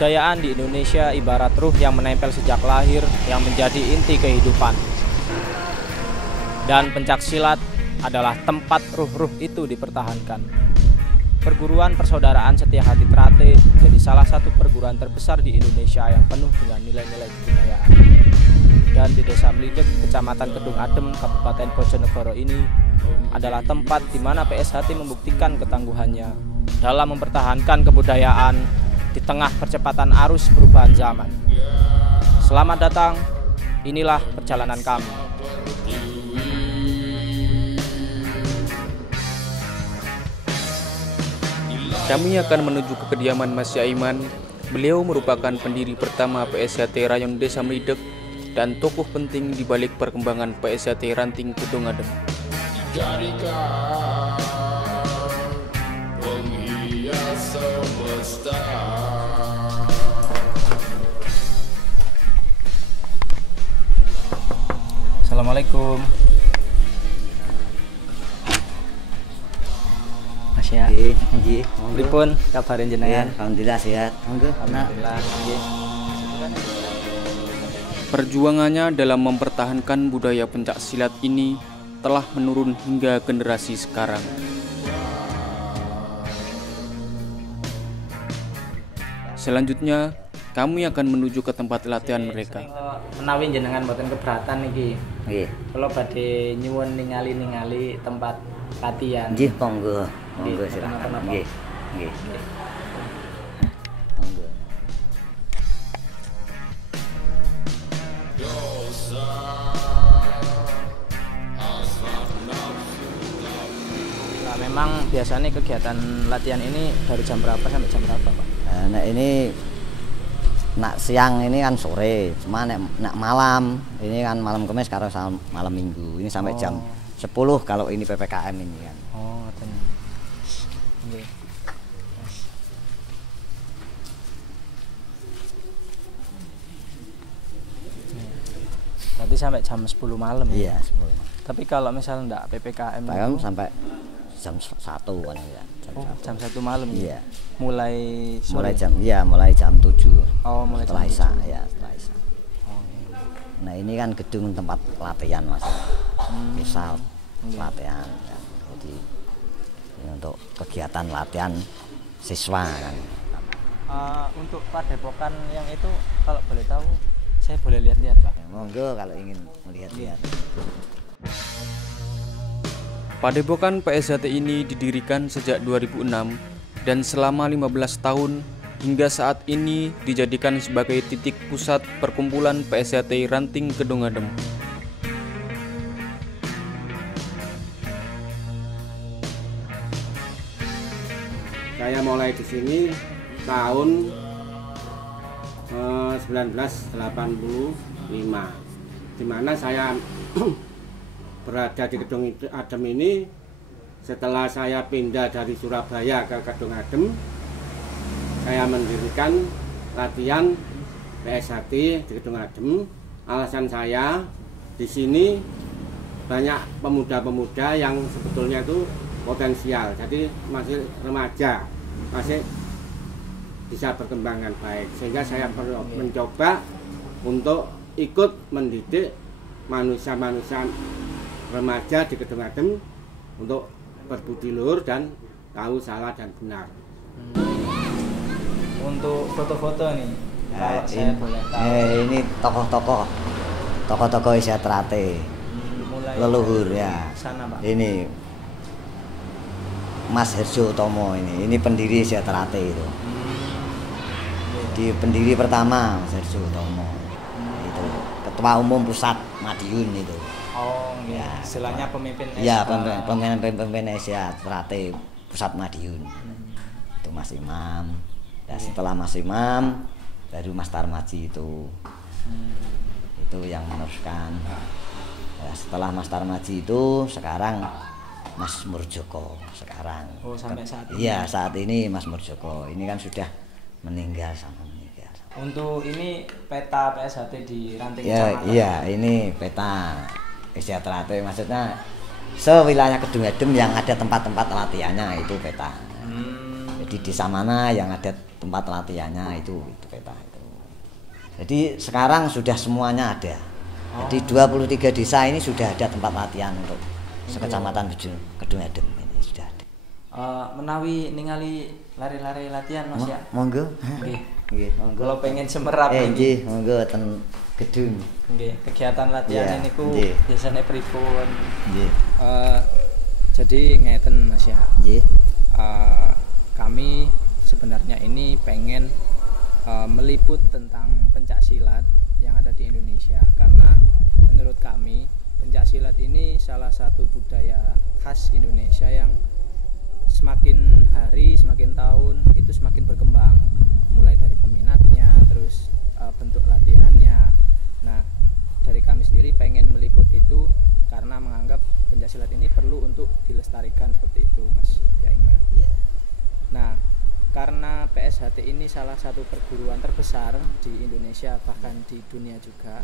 Kebudayaan di Indonesia ibarat ruh yang menempel sejak lahir, yang menjadi inti kehidupan. Dan pencaksilat adalah tempat ruh-ruh itu dipertahankan. Perguruan Persaudaraan Setia Hati Trate jadi salah satu perguruan terbesar di Indonesia yang penuh dengan nilai-nilai kebudayaan. Dan di Desa Mlidek, Kecamatan Kedung Adem, Kabupaten Bojonegoro ini adalah tempat di mana PSHT membuktikan ketangguhannya dalam mempertahankan kebudayaan di tengah percepatan arus perubahan zaman. Selamat datang, inilah perjalanan kami. Kami akan menuju ke kediaman Mas Yaiman. Beliau merupakan pendiri pertama PSHT Rayon Desa Mlidek dan tokoh penting di balik perkembangan PSHT Ranting Kedung Adem. Assalamualaikum. Mas ya. Nggih, Pripun kabarin jenengan? alhamdulillah sehat. Monggo. Alhamdulillah. Nggih. Perjuangannya dalam mempertahankan budaya pencaksilat ini telah menurun hingga generasi sekarang. Selanjutnya, kami akan menuju ke tempat latihan mereka. Menawi jenengan mboten keberatan iki. Nggih. Kula badhe nyuwun ningali tempat latihan. Nggih, monggo. Monggo Nggih, silakan. kenapa-napa. Nggih. Nggih. Monggo. Nah, memang biasanya kegiatan latihan ini dari jam berapa sampai jam berapa, Pak? Nah, ini nak siang ini kan sore, cuma nak malam ini kan malam Kamis karo malam Minggu ini sampai jam 10 kalau ini PPKM ini kan. Oh, ngoten. Nggih. Berarti sampai jam 10 malam. Iya, 10. Tapi kalau misalnya enggak PPKM PPKM itu, sampai jam 1 kan ya. jam 1 malam. Iya. Mulai sore. Mulai jam 7. Oh, mulai setelah jam Isya, 7. ya, setelah Isya. Oh, iya. Nah, ini kan gedung tempat latihan, Mas. Misal latihan ya. Jadi ini untuk kegiatan latihan siswa kan. Untuk Padepokan yang itu kalau boleh tahu saya boleh lihat-lihat, Pak. Ya, monggo kalau ingin melihat-lihat. Padepokan PSHT ini didirikan sejak 2006 dan selama 15 tahun hingga saat ini dijadikan sebagai titik pusat perkumpulan PSHT Ranting Kedung Adem. Saya mulai di sini tahun 1985, di mana saya berada di Kedung Adem ini setelah saya pindah dari Surabaya ke Kedung Adem. Saya mendirikan latihan PSHT di Kedung Adem. Alasan saya di sini banyak pemuda-pemuda yang sebetulnya itu potensial, jadi masih remaja, masih bisa berkembang baik, sehingga saya mencoba untuk ikut mendidik manusia-manusia remaja di Kedung Adem untuk berbudi luhur dan tahu salah dan benar. Untuk foto-foto nih, kalau saya boleh tahu. Ini tokoh-tokoh Isya Trate, Mulai leluhur ya. sana, Pak. Ini Mas Herjo Utomo ini pendiri Isya Trate itu. Di pendiri pertama Mas Herjo Utomo. Itu ketua umum pusat Madiun itu. Oh, Ya, istilahnya pemimpin Iya, SK. pemimpin Isya Trate pusat Madiun. Itu Mas Imam. Ya, setelah Mas Imam baru Mas Tarmaji itu. Itu yang meneruskan. Ya, setelah Mas Tarmaji itu sekarang Mas Murjoko sekarang. Oh, sampai saat ini. Iya, saat ini Mas Murjoko. Ini kan sudah meninggal sama meninggal. Untuk ini peta PSHT di Ranting Ya, Kecamatan. iya, ini peta Isya Trate, maksudnya sewilayah Kedung Adem yang ada tempat-tempat latihannya itu peta. Jadi desa mana yang ada tempat latihannya itu peta itu. Jadi sekarang sudah semuanya ada. Jadi 23 desa ini sudah ada tempat latihan untuk sekecamatan Kedung Adem ini sudah ada. Menawi ningali lari-lari latihan Mas ya. Monggo. Nggih, monggo. Kalau pengen semerap nggih, monggo ten gedung. Nggih, kegiatan latihan ini ku biasanya pripun? Nggih. Jadi ngeten Mas ya. Nggih. Kami sebenarnya ini pengen meliput tentang pencak silat yang ada di Indonesia, karena menurut kami pencak silat ini salah satu budaya khas Indonesia yang semakin hari semakin tahun itu semakin berkembang, mulai dari peminatnya terus bentuk latihannya. Nah, dari kami sendiri pengen meliput itu karena menganggap pencak silat ini perlu untuk dilestarikan seperti itu Mas Yaiman. Nah, karena PSHT ini salah satu perguruan terbesar di Indonesia bahkan di dunia juga,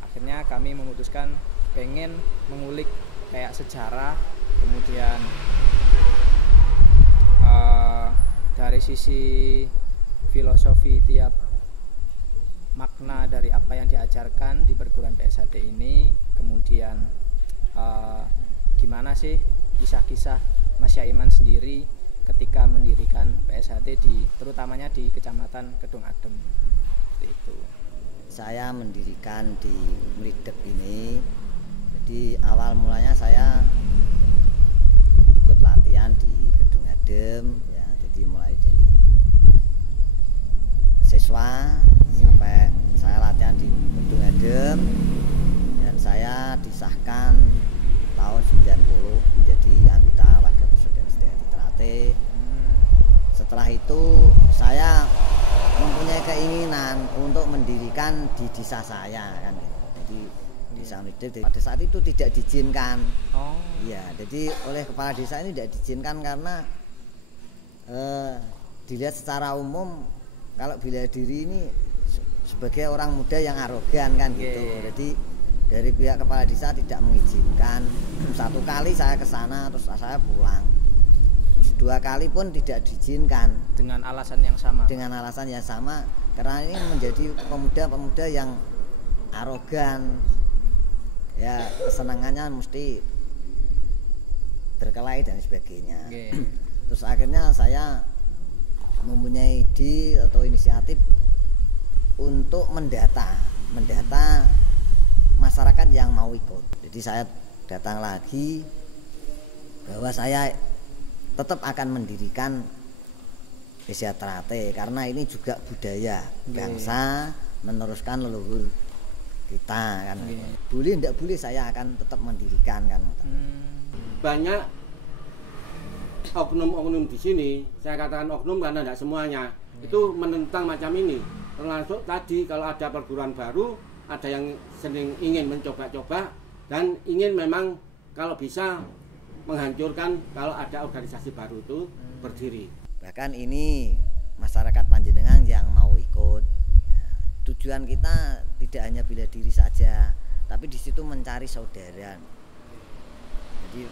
akhirnya kami memutuskan pengen mengulik kayak sejarah, kemudian dari sisi filosofi tiap makna dari apa yang diajarkan di perguruan PSHT ini, kemudian gimana sih kisah-kisah Mas Yaiman sendiri ketika mendirikan PSHT terutamanya di Kecamatan Kedung Adem. Seperti itu. Saya mendirikan di Mlidep ini. Jadi awal mulanya saya ikut latihan di Kedung Adem ya. Jadi mulai dari siswa sampai saya latihan di Kedung Adem dan saya disahkan tahun 90 menjadi anggota warga persaudaraan setia Trate. Setelah itu saya mempunyai keinginan untuk mendirikan di desa saya kan. Jadi desa Mlidep pada saat itu tidak diizinkan. Iya, jadi oleh kepala desa ini tidak diizinkan karena dilihat secara umum kalau bela diri ini sebagai orang muda yang arogan kan gitu. Jadi dari pihak kepala desa tidak mengizinkan. Satu kali saya ke sana terus saya pulang. Terus 2 kali pun tidak diizinkan dengan alasan yang sama. Dengan alasan yang sama karena ini menjadi pemuda-pemuda yang arogan. Ya, kesenangannya mesti berkelahi dan sebagainya. Terus akhirnya saya mempunyai ide atau inisiatif untuk mendata masyarakat yang mau ikut. Jadi saya datang lagi bahwa saya tetap akan mendirikan Desa Trate karena ini juga budaya bangsa, meneruskan leluhur kita kan. Boleh tidak boleh saya akan tetap mendirikan kan. Banyak oknum-oknum di sini, saya katakan oknum karena tidak semuanya itu menentang macam ini. Termasuk tadi kalau ada perguruan baru, ada yang sering ingin mencoba-coba dan ingin memang kalau bisa menghancurkan kalau ada organisasi baru itu berdiri. Bahkan ini masyarakat Panjenengan yang mau ikut. Tujuan kita tidak hanya bela diri saja, tapi di situ mencari saudara. Jadi,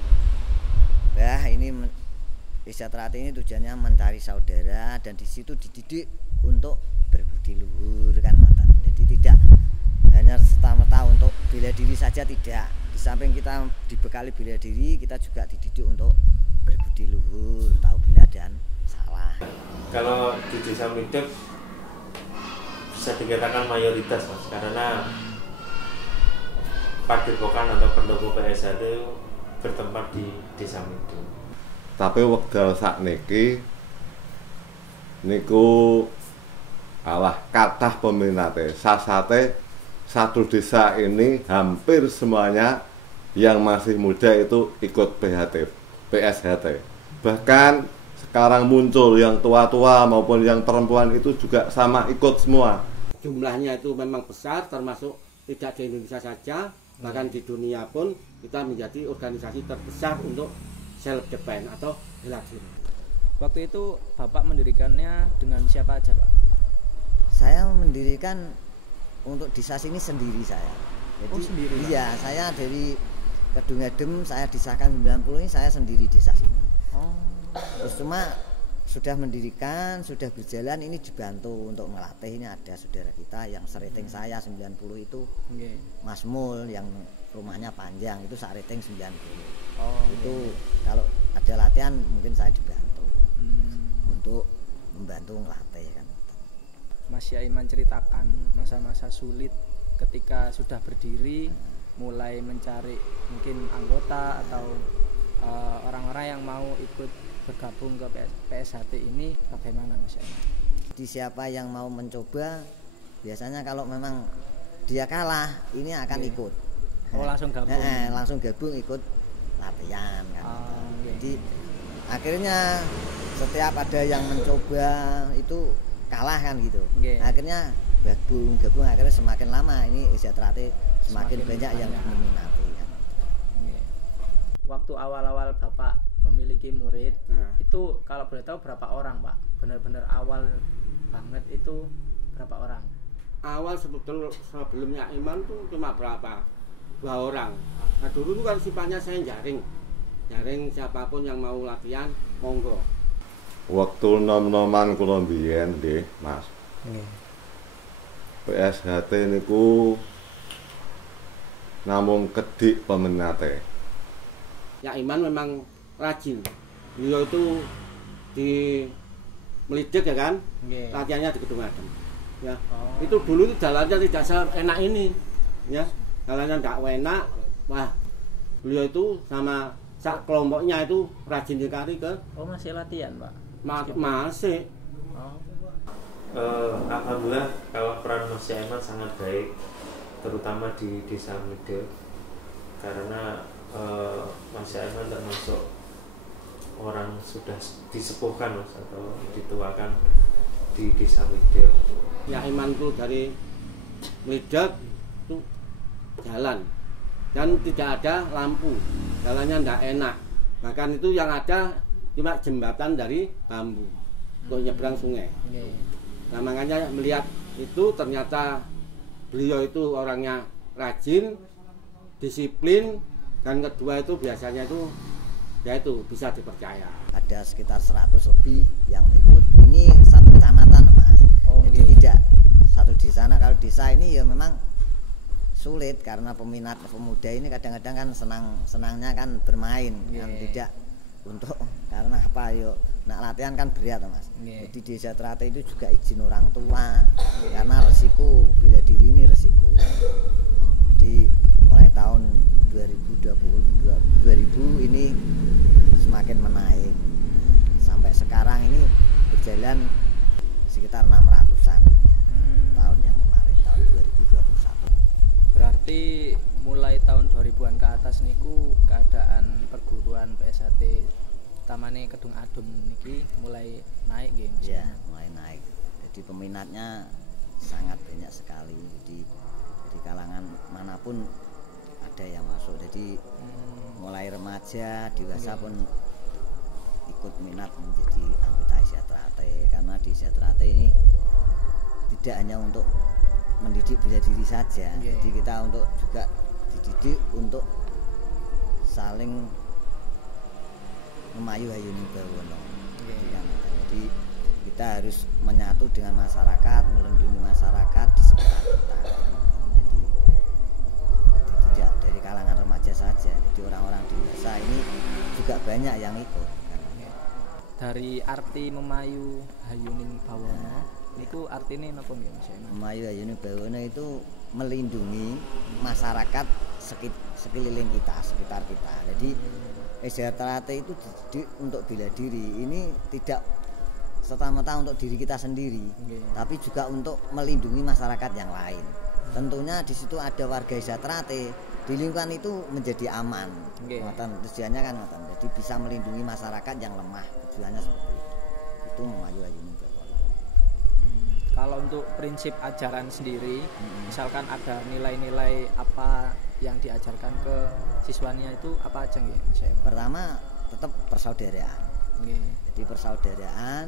ini Desa Trate ini tujuannya mencari saudara dan di situ dididik untuk berbudi luhur kan, jadi tidak hanya serta-merta untuk bela diri saja, tidak. Di samping kita dibekali bela diri, kita juga dididik untuk berbudi luhur, tahu benar dan salah. Kalau di Desa Mlidep bisa dikatakan mayoritas Mas, karena padepokan atau pendopo PSHT bertempat di Desa Mlidep. Tapi wekdal sakniki niku alah kathah peminate. Sasate satu desa ini hampir semuanya yang masih muda itu ikut PSHT. Bahkan sekarang muncul yang tua-tua maupun yang perempuan itu juga sama ikut semua. Jumlahnya itu memang besar, termasuk tidak di Indonesia saja, bahkan di dunia pun kita menjadi organisasi terbesar untuk self defense atau bela diri. Waktu itu Bapak mendirikannya dengan siapa aja Pak? Saya mendirikan untuk desa sini sendiri saya. Jadi, sendiri? Iya, saya dari Kedung Adem, saya disahkan 90 ini saya sendiri desa sini. Terus cuma sudah mendirikan, sudah berjalan, ini dibantu untuk melatih. Ini ada saudara kita yang serating saya 90 itu, Mas Mul yang rumahnya panjang itu rating 90. Itu kalau ada latihan mungkin saya dibantu untuk membantu ngelatih kan. Mas Yaiman ceritakan masa-masa sulit ketika sudah berdiri, mulai mencari mungkin anggota atau orang-orang yang mau ikut bergabung ke PSHT ini, bagaimana Mas Yaiman? Jadi siapa yang mau mencoba, biasanya kalau memang dia kalah ini akan ikut. Oh, langsung gabung. Langsung gabung ikut latihan kan. Jadi akhirnya setiap ada yang mencoba itu kalah kan gitu. Akhirnya gabung akhirnya semakin lama ini PSHT semakin banyak yang meminati kan. Waktu awal-awal Bapak memiliki murid, itu kalau boleh tahu berapa orang Pak? Benar-benar awal banget itu berapa orang? Awal sebelumnya Iman tuh cuma berapa? 2 orang. Nah dulu tuh kan sifatnya saya jaring siapapun yang mau latihan monggo. Waktu nom-noman kula mbiyen nggih, Mas. PSHT niku namung kedik peminate. Ya Iman memang rajin. Beliau itu di Melidek ya kan, latihannya di Kedung Adem. Ya, itu dulu itu jalannya tidak seenak ini, ya, jalannya tidak enak. Wah, beliau itu sama sak kelompoknya itu rajin sekali ke. Oh, masih latihan Pak? Masih. Alhamdulillah kalau peran Mas Yaiman sangat baik, terutama di Desa Melidek, karena Mas Yaiman termasuk orang sudah disepuhkan Mas, atau dituakan di Desa Melidek. Ya Iman tuh dari Melidek itu jalan dan tidak ada lampu, jalannya tidak enak, bahkan itu yang ada cuma jembatan dari bambu untuk nyebrang sungai. Nah makanya melihat itu ternyata beliau itu orangnya rajin, disiplin, dan kedua itu biasanya itu ya itu bisa dipercaya. Ada sekitar 100 lebih yang ikut. Ini satu kecamatan Mas. Jadi tidak satu di sana. Kalau desa ini ya memang sulit karena peminat pemuda ini kadang-kadang kan senangnya kan bermain kan, tidak untuk karena apa yuk nak latihan kan berat Mas. Jadi di PSHT itu juga izin orang tua karena resiko bela diri ini resiko. Jadi mulai tahun 2000 ini semakin menaik sampai sekarang ini berjalan sekitar 600-an tahun yang kemarin, tahun 2021. Berarti mulai tahun 2000-an ke atas niku keadaan perguruan PSHT utamane Kedung Adem niki mulai naik nggih Mas? Iya, mulai naik. Jadi peminatnya sangat banyak sekali. Jadi dari kalangan manapun ada yang masuk. Jadi mulai remaja, dewasa pun ikut minat menjadi anggota PSHT, karena di PSHT ini tidak hanya untuk mendidik bela diri saja. Jadi kita untuk juga dididik untuk saling memayu hayuning bawono. Jadi kita harus menyatu dengan masyarakat, melindungi masyarakat di sekitar kita. Jadi tidak dari kalangan remaja saja, jadi orang-orang dewasa ini juga banyak yang ikut. Dari arti memayu hayuning bawono niku artine napa nggih Mas? Memayu hayuning bawono itu melindungi masyarakat sekeliling kita, sekitar kita. Jadi PSHT itu dididik untuk bela diri. Ini tidak serta-merta untuk diri kita sendiri, tapi juga untuk melindungi masyarakat yang lain. Tentunya di situ ada warga PSHT, di lingkungan itu menjadi aman. Tujuannya kan jadi bisa melindungi masyarakat yang lemah. Tujuannya seperti itu. Itu memayu hayuning bawono. Kalau untuk prinsip ajaran sendiri, misalkan ada nilai-nilai apa yang diajarkan ke siswanya itu apa aja nggih Mas? Pertama tetap persaudaraan. Jadi persaudaraan.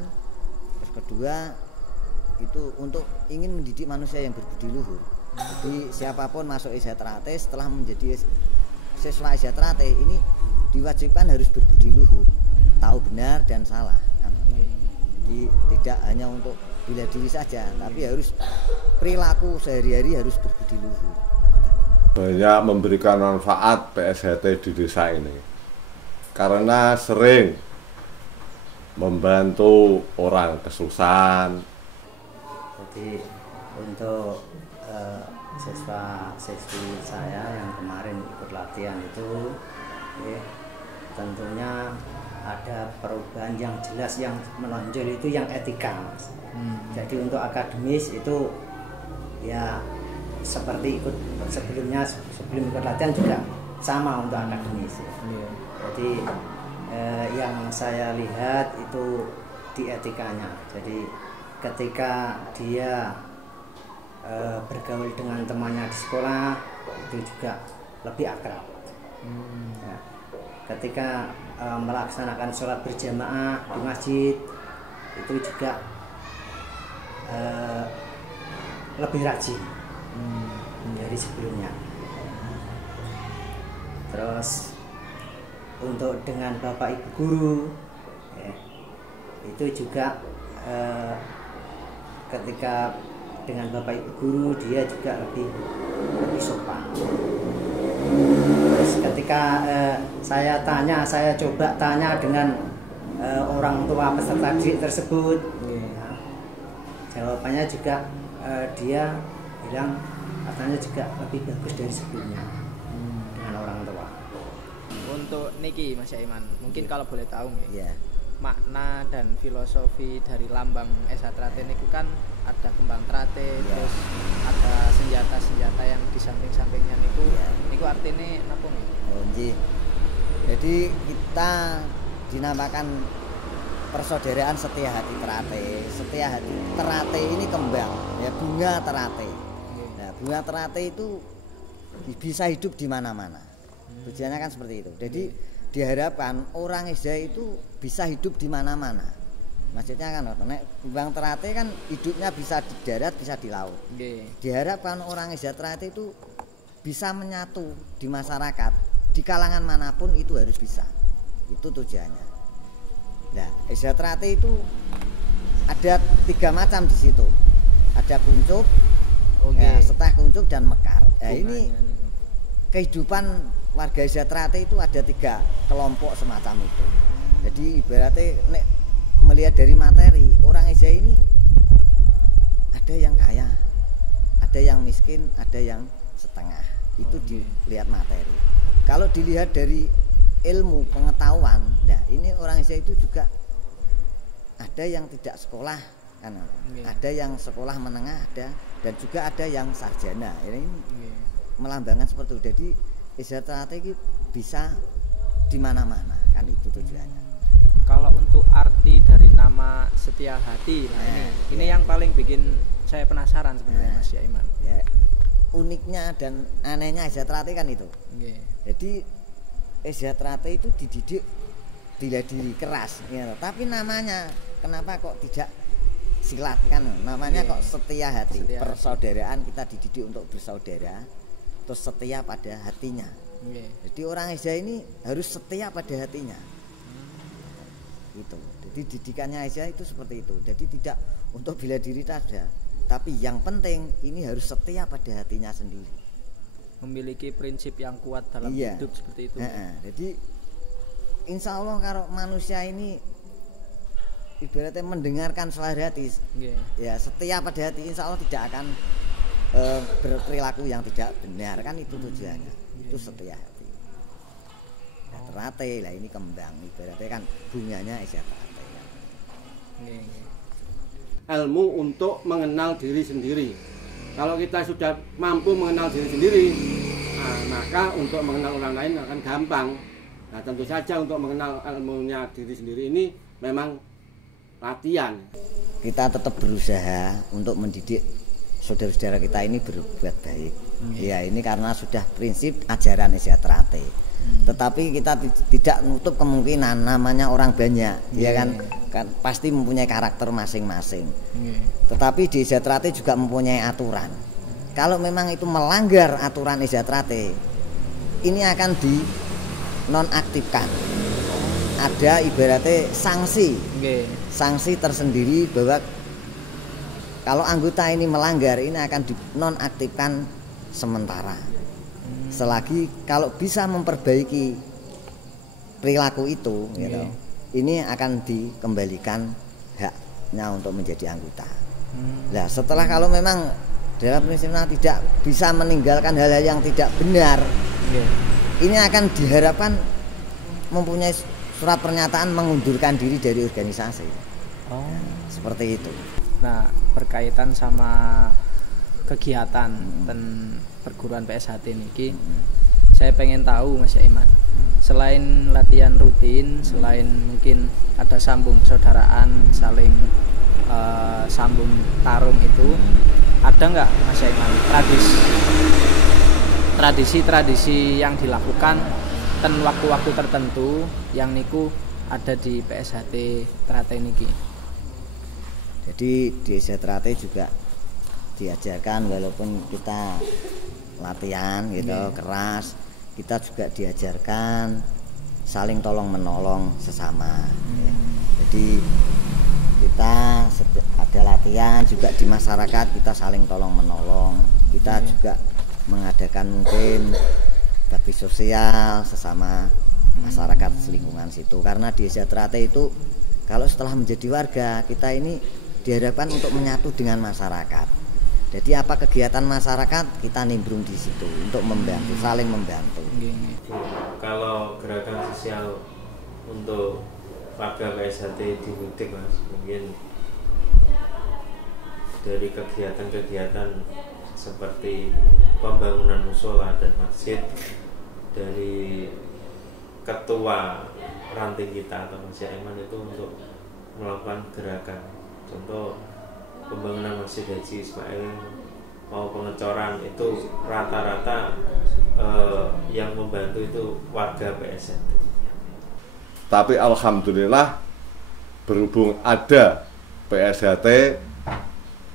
Terus kedua itu untuk ingin mendidik manusia yang berbudi luhur. Jadi siapapun masuk PSHT setelah menjadi siswa PSHT ini diwajibkan harus berbudi luhur, tahu benar dan salah. Jadi tidak hanya untuk bela diri saja, tapi harus perilaku sehari-hari harus berbudi luhur. Banyak memberikan manfaat PSHT di desa ini karena sering membantu orang kesusahan. Jadi untuk siswa-siswi saya yang kemarin ikut latihan itu tentunya ada perubahan yang jelas, yang menonjol itu yang etika, Mas. Jadi untuk akademis itu ya seperti ikut sebelumnya, sebelum ikut latihan juga sama untuk akademis ya. Jadi yang saya lihat itu di etikanya. Jadi ketika dia bergaul dengan temannya di sekolah itu juga lebih akrab. Ya. Ketika melaksanakan sholat berjamaah di masjid itu juga lebih rajin dari sebelumnya. Terus untuk dengan bapak ibu guru ya, itu juga ketika dengan bapak ibu guru dia juga lebih sopan. Terus ketika saya coba tanya dengan orang tua peserta didik tersebut, ya, jawabannya juga dia bilang katanya juga lebih bagus dari sebelumnya dengan orang tua. Untuk niki Mas Iman, mungkin kalau boleh tahu Ya. makna dan filosofi dari lambang SH Trate niku kan ada kembang trate, terus ada senjata-senjata yang di samping-sampingnya niku. Niku artinya napa nggih? Oh, nggih. Jadi kita dinamakan persaudaraan setia hati Trate. Setia hati Trate ini kembang, ya bunga Trate. Nah, bunga Trate itu bisa hidup di mana-mana. Tujuannya kan seperti itu. Jadi diharapkan orang Isya itu bisa hidup di mana-mana. Maksudnya kan nek kembang Trate kan hidupnya bisa di darat, bisa di laut. Diharapkan orang Isya Trate itu bisa menyatu di masyarakat, di kalangan manapun itu harus bisa. Itu tujuannya. Nah, Isya Trate itu ada 3 macam di situ. Ada kuncup, ya, setah kuncup dan mekar. Nah, ini kehidupan warga Isya Trate itu ada 3 kelompok semacam itu. Jadi ibaratnya nek melihat dari materi, orang Isya ini ada yang kaya, ada yang miskin, ada yang setengah. Itu dilihat materi. Kalau dilihat dari ilmu pengetahuan, nah ini orang Isya itu juga ada yang tidak sekolah kan, ada yang sekolah menengah, ada, dan juga ada yang sarjana. Ini melambangkan seperti itu. Jadi Isya Trate itu bisa di mana-mana kan, itu tujuannya. Kalau untuk arti dari nama Setia Hati, ini yang paling bikin saya penasaran sebenarnya Mas Iman. Ya, uniknya dan anehnya Isya Trate kan itu. Jadi Isya Trate itu dididik bela diri keras, ya. Tapi namanya kenapa kok tidak silat kan? Namanya kok Setia Hati. Persaudaraan, kita dididik untuk bersaudara, terus setia pada hatinya. Jadi orang Isya ini harus setia pada hatinya. Itu. Jadi didikannya Isya itu seperti itu. Jadi tidak untuk bela diri saja, tapi yang penting ini harus setia pada hatinya sendiri. Memiliki prinsip yang kuat dalam hidup seperti itu. Jadi insya Allah kalau manusia ini ibaratnya mendengarkan suara hati, ya setia pada hati, insya Allah tidak akan berperilaku yang tidak benar kan, itu tujuannya. Itu setia hati. Trate lah ini kembang, ibaratnya kan bunganya Isya Trate. Ilmu untuk mengenal diri sendiri. Kalau kita sudah mampu mengenal diri sendiri, maka untuk mengenal orang lain akan gampang. Nah, tentu saja untuk mengenal ilmunya diri sendiri ini memang latihan. Kita tetap berusaha untuk mendidik saudara-saudara kita ini berbuat baik. Ya, ini karena sudah prinsip ajaran Isya Trate. Tetapi kita tidak menutup kemungkinan namanya orang banyak, ya kan pasti mempunyai karakter masing-masing. Tetapi di Isya Trate juga mempunyai aturan. Kalau memang itu melanggar aturan Isya Trate, ini akan dinonaktifkan ada ibaratnya sanksi. Nggih. Sanksi tersendiri bahwa kalau anggota ini melanggar ini akan dinonaktifkan sementara. Selagi kalau bisa memperbaiki perilaku itu, gitu, ini akan dikembalikan haknya untuk menjadi anggota. Nah, setelah kalau memang dalam prinsipnya tidak bisa meninggalkan hal-hal yang tidak benar, ini akan diharapkan mempunyai surat pernyataan mengundurkan diri dari organisasi. Seperti itu. Nah, berkaitan sama kegiatan dan perguruan PSHT niki, saya pengen tahu Mas Iman. Selain latihan rutin, selain mungkin ada sambung persaudaraan, saling sambung tarung itu, ada nggak Mas Iman tradisi yang dilakukan dan waktu-waktu tertentu yang niku ada di PSHT Trate niki? Jadi di PSHT Trate juga diajarkan, walaupun kita latihan gitu keras, kita juga diajarkan saling tolong menolong sesama. Jadi kita ada latihan juga di masyarakat, kita saling tolong menolong. Kita juga mengadakan mungkin bakti sosial sesama masyarakat lingkungan situ, karena di PSHT Trate itu kalau setelah menjadi warga kita ini diharapkan untuk menyatu dengan masyarakat. Jadi apa kegiatan masyarakat kita nimbrung di situ untuk membantu, saling membantu. Kalau gerakan sosial untuk warga PSHT di Mudik Mas, mungkin dari kegiatan-kegiatan seperti pembangunan musola dan masjid dari ketua ranting kita atau Mas Iman itu untuk melakukan gerakan, contoh pembangunan Masjid Haji Ismail mau pengecoran itu rata-rata yang membantu itu warga PSHT. Tapi alhamdulillah berhubung ada PSHT,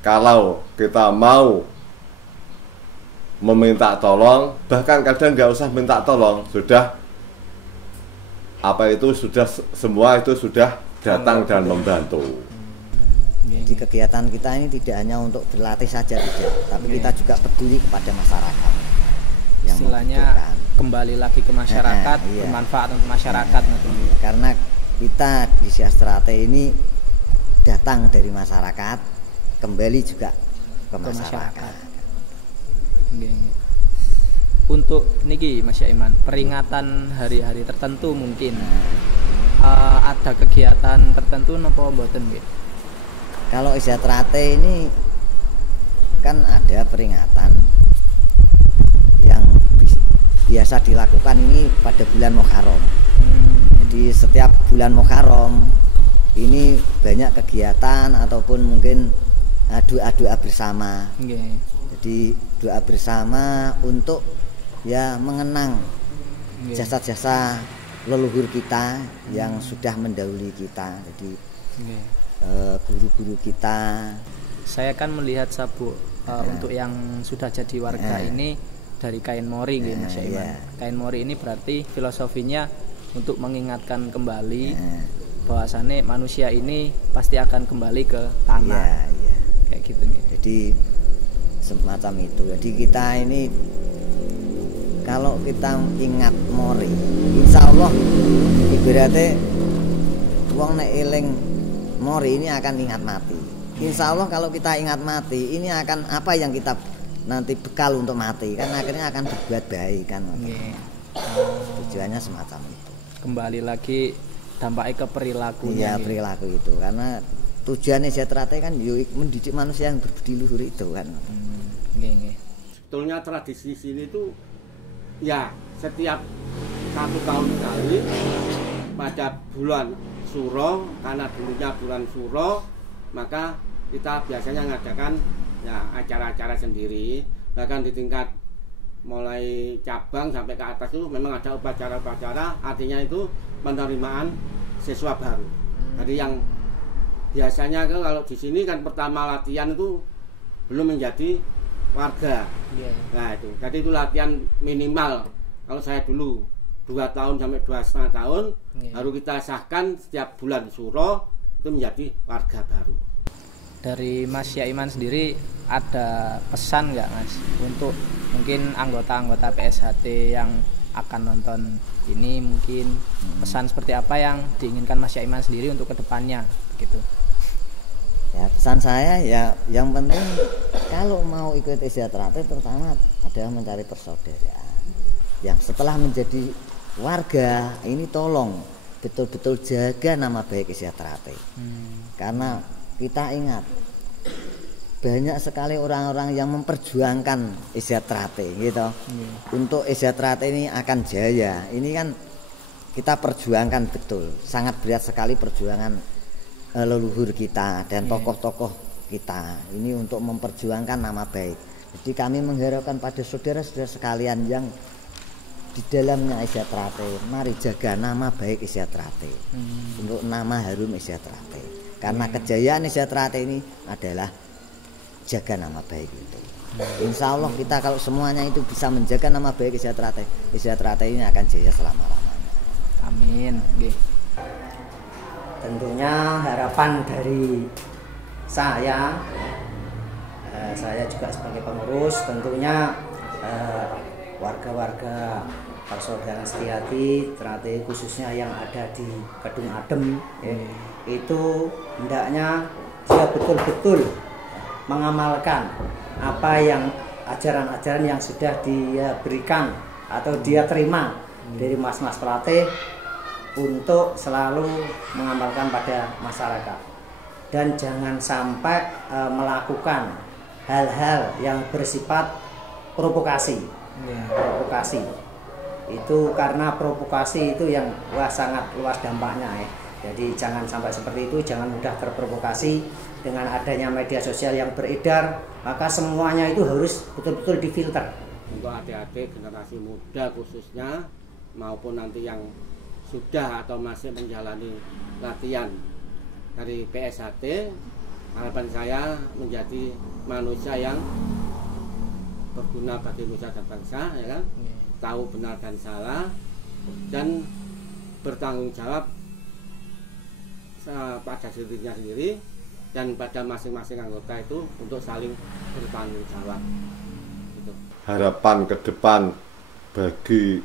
kalau kita mau meminta tolong, bahkan kadang nggak usah minta tolong, sudah semua itu sudah datang dan membantu. Jadi kegiatan kita ini tidak hanya untuk berlatih saja, tidak, tapi kita juga peduli kepada masyarakat yang istilahnya membutuhkan. Kembali lagi ke masyarakat, bermanfaat untuk masyarakat. Karena kita di PSHT Trate ini datang dari masyarakat, kembali juga ke masyarakat. Untuk niki Mas Iman, peringatan hari-hari tertentu mungkin ada kegiatan tertentu napa mboten nggih? Kalau PSHT Trate ini kan ada peringatan yang biasa dilakukan ini pada bulan Muharram. Jadi setiap bulan Muharram ini banyak kegiatan ataupun mungkin doa-doa bersama. Jadi doa bersama untuk ya mengenang jasa-jasa leluhur kita yang sudah mendahului kita. Jadi guru-guru kita. Saya kan melihat sabuk untuk yang sudah jadi warga ini dari kain mori gitu Mas Iman. Kain mori ini berarti filosofinya untuk mengingatkan kembali bahwasannya manusia ini pasti akan kembali ke tanah. Kayak gitu nih. Jadi semacam itu. Jadi kita ini kalau kita ingat mori, insya Allah ibaratnya wong nek eling mori ini akan ingat mati. Insya Allah kalau kita ingat mati, ini akan apa yang kita nanti bekal untuk mati, kan akhirnya akan berbuat baik kan. Tujuannya semacam itu. Kembali lagi dampaknya ke perilakunya. Iya, perilaku itu. Karena tujuannya PSHT Trate kan mendidik manusia yang berbudi luhur itu kan. Sebetulnya tradisi sini itu ya setiap 1 tahun sekali pada bulan Suro, karena dulunya bulan Suro, maka kita biasanya mengadakan ya acara-acara sendiri, bahkan di tingkat mulai cabang sampai ke atas itu memang ada upacara-upacara, artinya itu penerimaan siswa baru. Jadi yang biasanya kalau di sini kan pertama latihan itu belum menjadi warga. Nah itu, jadi itu latihan minimal. Kalau saya dulu 2 tahun sampai 2,5 tahun, Iya. baru kita sahkan setiap bulan suro itu menjadi warga baru. Dari Mas Yaiman sendiri ada pesan nggak Mas untuk mungkin anggota-anggota PSHT yang akan nonton ini, mungkin pesan seperti apa yang diinginkan Mas Yaiman sendiri untuk kedepannya gitu? Ya pesan saya ya yang penting kalau mau ikut Isiatrate pertama adalah mencari persaudaraan. Yang setelah menjadi warga ini tolong betul-betul jaga nama baik Isiatrate. Karena kita ingat banyak sekali orang-orang yang memperjuangkan Isiatrate gitu. Untuk Isiatrate ini akan jaya. Ini kan kita perjuangkan betul. Sangat berat sekali perjuangan leluhur kita dan tokoh-tokoh kita ini untuk memperjuangkan nama baik. Jadi kami mengharapkan pada saudara-saudara sekalian yang di dalamnya Isiatrate, mari jaga nama baik Isiatrate, untuk nama harum Isiatrate. Karena kejayaan Isiatrate ini adalah jaga nama baik itu. Insya Allah kita kalau semuanya itu bisa menjaga nama baik Isiatrate, Isiatrate ini akan jaya selama-lamanya. Amin. Nggih. Tentunya harapan dari saya juga sebagai pengurus, tentunya warga-warga persaudaraan Setiahati Trate khususnya yang ada di Kedung Adem itu hendaknya dia betul-betul mengamalkan apa yang ajaran-ajaran yang sudah dia berikan atau dia terima dari mas-mas pelatih untuk selalu mengamalkan pada masyarakat dan jangan sampai melakukan hal-hal yang bersifat provokasi. Provokasi itu karena provokasi itu yang sangat luas dampaknya ya. Jadi jangan sampai seperti itu, jangan mudah terprovokasi. Dengan adanya media sosial yang beredar, maka semuanya itu harus betul-betul difilter. Untuk adik-adik generasi muda khususnya maupun nanti yang sudah atau masih menjalani latihan dari PSHT, harapan saya menjadi manusia yang berguna bagi nusa dan bangsa, ya kan? Tahu benar dan salah dan bertanggung jawab pada dirinya sendiri dan pada masing-masing anggota itu untuk saling bertanggung jawab. Gitu. Harapan ke depan bagi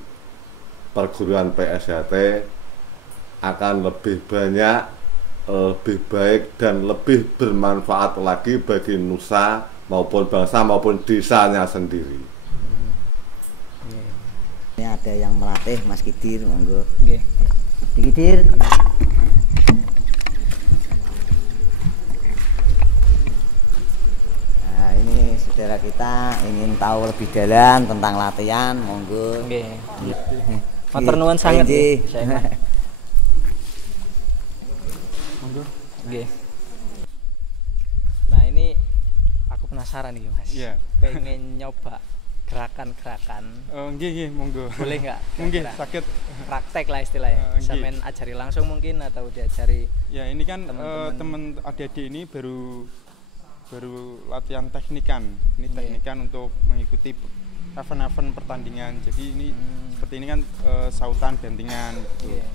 perguruan PSHT akan lebih banyak, lebih baik dan lebih bermanfaat lagi bagi nusa maupun bangsa maupun desanya sendiri. Ini ada yang melatih Mas Kidir, monggo. Nggih. Kidir. Nah, ini saudara kita ingin tahu lebih dalam tentang latihan, monggo. Nggih. Matur nuwun sanget nggih, Saya. Monggo. Nggih. Nah, ini aku penasaran nih, Mas. Iya. Pengen nyoba gerakan-gerakan. Nggih, monggo. Boleh nggak? Nggih, Kira-kira? sakit. Praktek lah istilahnya. Nggih. Sampeyan ajari langsung mungkin atau diajari. Ya, ini kan Teman-teman. teman adik-adik ini baru latihan teknikan. Ini Iya. teknikan untuk mengikuti event-event pertandingan. Jadi ini seperti ini kan sautan bantingan gitu. Iya.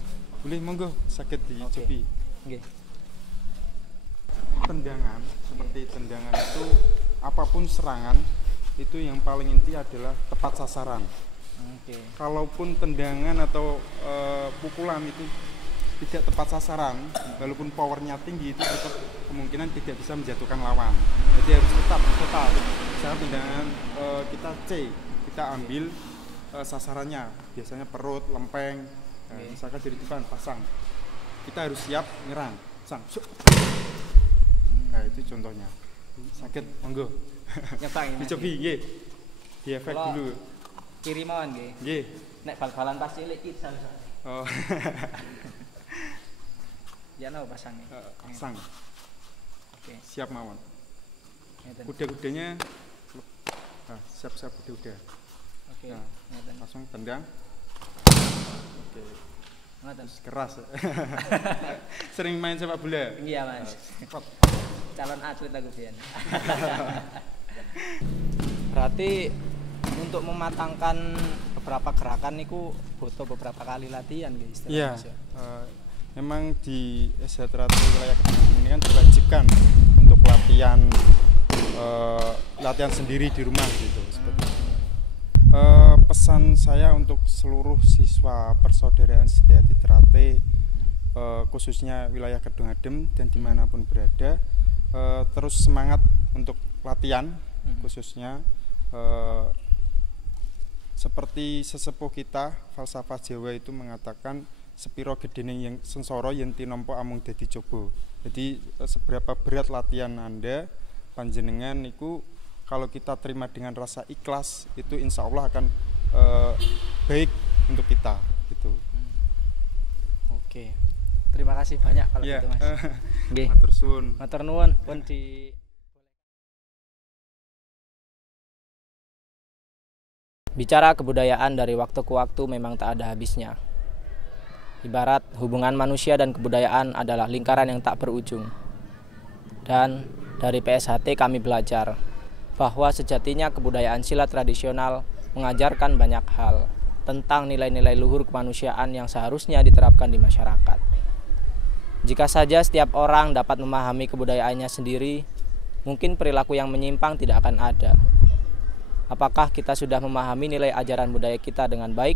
Boleh monggo sakit Oke. dicobi. Nggih. Tendangan seperti tendangan itu apapun serangan itu yang paling inti adalah tepat sasaran. Oke. Kalaupun tendangan atau pukulan itu tidak tepat sasaran, walaupun powernya tinggi itu tetap kemungkinan tidak bisa menjatuhkan lawan. Jadi harus tetap total. Misalnya tendangan kita C, kita ambil sasarannya, biasanya perut, lempeng. Nah, misalkan dari depan pasang, kita harus siap nyerang, sang. Nah itu contohnya. Sakit, monggo. Nyoba ini. Dicobi, nggih. Di efek Kalau dulu. Kiri mawon nggih. Nggih. Nek bal-balan pas cilik iki bisa. Oh. Ya no pasangnya. Pasang. Oke. Siap mawon. Ngeten. Kuda-kudanya siap-siap kuda-kuda. Oke. Nah. Ngeten. Langsung tendang. Oke. Ngeten. Keras. Sering main sepak bola. Iya, Mas. Cepat. Calon atlet aku biyen. Berarti untuk mematangkan beberapa gerakan niku butuh beberapa kali latihan guys. Iya. Memang di SDA Trate wilayah Kedung ini kan diwajibkan untuk latihan sendiri di rumah gitu seperti itu. Pesan saya untuk seluruh siswa persaudaraan Setiati Trate khususnya wilayah Kedung Adem dan dimanapun berada, terus semangat untuk latihan khususnya seperti sesepuh kita falsafah Jawa itu mengatakan sepiro gedene yang sensoro yen tinompo amung dadi coba. Jadi seberapa berat latihan Anda panjenengan niku kalau kita terima dengan rasa ikhlas itu insya Allah akan baik untuk kita gitu. Oke. Terima kasih banyak kalau gitu Mas. Nggih. Matur suwun. Matur nuwun pun di Bicara kebudayaan dari waktu ke waktu memang tak ada habisnya. Ibarat hubungan manusia dan kebudayaan adalah lingkaran yang tak berujung. Dan dari PSHT kami belajar bahwa sejatinya kebudayaan silat tradisional mengajarkan banyak hal tentang nilai-nilai luhur kemanusiaan yang seharusnya diterapkan di masyarakat. Jika saja setiap orang dapat memahami kebudayaannya sendiri, mungkin perilaku yang menyimpang tidak akan ada. Apakah kita sudah memahami nilai ajaran budaya kita dengan baik?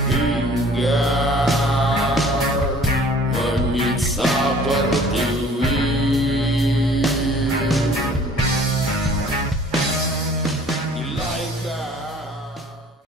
Hingga